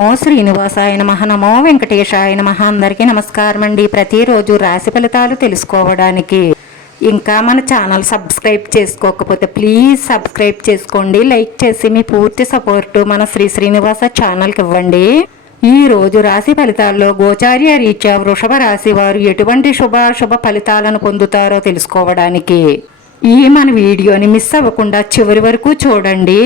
నమో శ్రీనివాసాయ నమః. నమో వెంకటేశాయ నమః. అందరికీ నమస్కారం అండి. ప్రతిరోజు రాశి ఫలితాలు తెలుసుకోవడానికి ఇంకా మన ఛానల్ సబ్స్క్రైబ్ చేసుకోకపోతే ప్లీజ్ సబ్స్క్రైబ్ చేసుకోండి. లైక్ చేసి మీ పూర్తి సపోర్టు మన శ్రీనివాస ఛానల్కి ఇవ్వండి. ఈ రోజు రాశి ఫలితాల్లో గోచార్య రీత్యా వృషభ రాశి వారు ఎటువంటి శుభాశుభ ఫలితాలను పొందుతారో తెలుసుకోవడానికి ఈ మన వీడియోని మిస్ అవ్వకుండా చివరి వరకు చూడండి.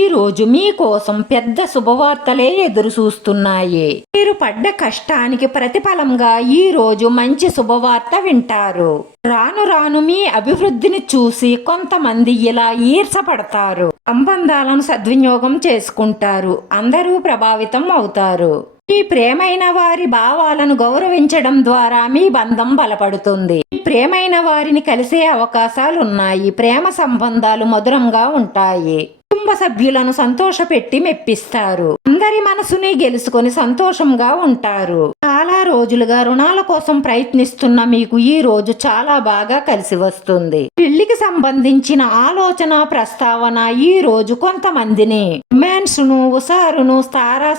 ఈ రోజు మీకోసం పెద్ద శుభవార్తలే ఎదురు చూస్తున్నాయి. మీరు పడ్డ కష్టానికి ప్రతిఫలంగా ఈ రోజు మంచి శుభవార్త వింటారు. రాను రాను మీ అభివృద్ధిని చూసి కొంతమంది ఇలా ఈర్షపడతారు. సంబంధాలను సద్వినియోగం చేసుకుంటారు. అందరూ ప్రభావితం అవుతారు. మీ ప్రేమైన వారి భావాలను గౌరవించడం ద్వారా మీ బంధం బలపడుతుంది. ప్రేమైన వారిని కలిసే అవకాశాలున్నాయి. ప్రేమ సంబంధాలు మధురంగా ఉంటాయి. కుటుంబ సభ్యులను సంతోషపెట్టి మెప్పిస్తారు. అందరి మనసుని గెలుచుకొని సంతోషంగా ఉంటారు. చాలా రోజులుగా రుణాల కోసం ప్రయత్నిస్తున్న మీకు ఈ రోజు చాలా బాగా కలిసి వస్తుంది. పెళ్లికి సంబంధించిన ఆలోచన ప్రస్తావన ఈ రోజు కొంతమందిని రొమాన్స్ను ఉసారును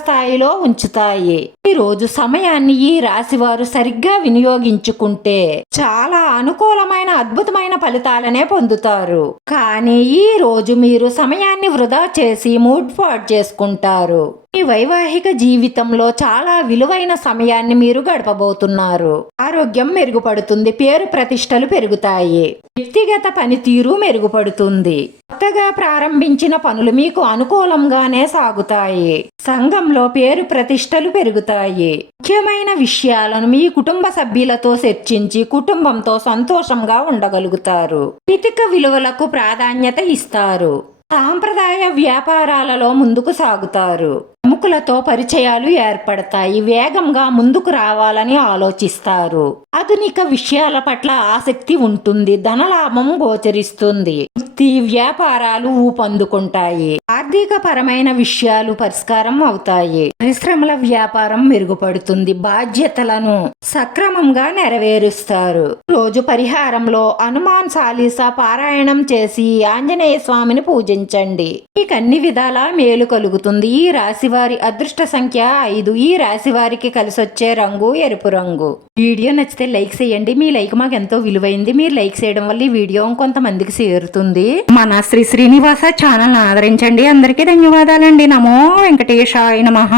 స్థాయిలో ఉంచుతాయి. ఈ రోజు సమయాన్ని ఈ రాశి వారు సరిగ్గా వినియోగించుకుంటే చాలా అనుకూలమైన అద్భుతమైన ఫలితాలనే పొందుతారు. కానీ ఈ రోజు మీరు సమయాన్ని వృధా చేసి మూడ్ పాడు చేసుకుంటారు. మీ వైవాహిక జీవితంలో చాలా విలువైన సమయాన్ని మీరు గడపబోతున్నారు. ఆరోగ్యం మెరుగుపడుతుంది. పేరు ప్రతిష్టలు పెరుగుతాయి. వ్యక్తిగత పనితీరు మెరుగుపడుతుంది. కొత్తగా ప్రారంభించిన పనులు మీకు అనుకూలంగానే సాగుతాయి. సంఘంలో పేరు ప్రతిష్టలు పెరుగుతాయి. ముఖ్యమైన విషయాలను మీ కుటుంబ సభ్యులతో చర్చించి కుటుంబంతో సంతోషంగా ఉండగలుగుతారు. నైతిక విలువలకు ప్రాధాన్యత ఇస్తారు. సాంప్రదాయ వ్యాపారాలలో ముందుకు సాగుతారు. ప్రముఖులతో పరిచయాలు ఏర్పడతాయి. వేగంగా ముందుకు రావాలని ఆలోచిస్తారు. ఆధునిక విషయాల పట్ల ఆసక్తి ఉంటుంది. ధనలాభం గోచరిస్తుంది. వృత్తి వ్యాపారాలు ఊపందుకుంటాయి. ఆర్థిక పరమైన విషయాలు పరిష్కారం అవుతాయి. పరిశ్రమల వ్యాపారం మెరుగుపడుతుంది. బాధ్యతలను సక్రమంగా నెరవేరుస్తారు. రోజు పరిహారంలో హనుమాన్ చాలీసా పారాయణం చేసి ఆంజనేయ స్వామిని పూజించండి. మీకు అన్ని విధాలా మేలు కలుగుతుంది. ఈ రాశి వారి అదృష్ట సంఖ్య 5. ఈ రాశి వారికి కలిసొచ్చే రంగు ఎరుపు రంగు. వీడియో నచ్చితే లైక్ చేయండి. మీ లైక్ మాకు ఎంతో విలువైంది. మీరు లైక్ చేయడం వల్ల ఈ వీడియో కొంతమందికి చేరుతుంది. మన శ్రీనివాస ఛానల్ ఆదరించండి. అందరికీ ధన్యవాదాలండి. నమో వెంకటేశాయ నమః.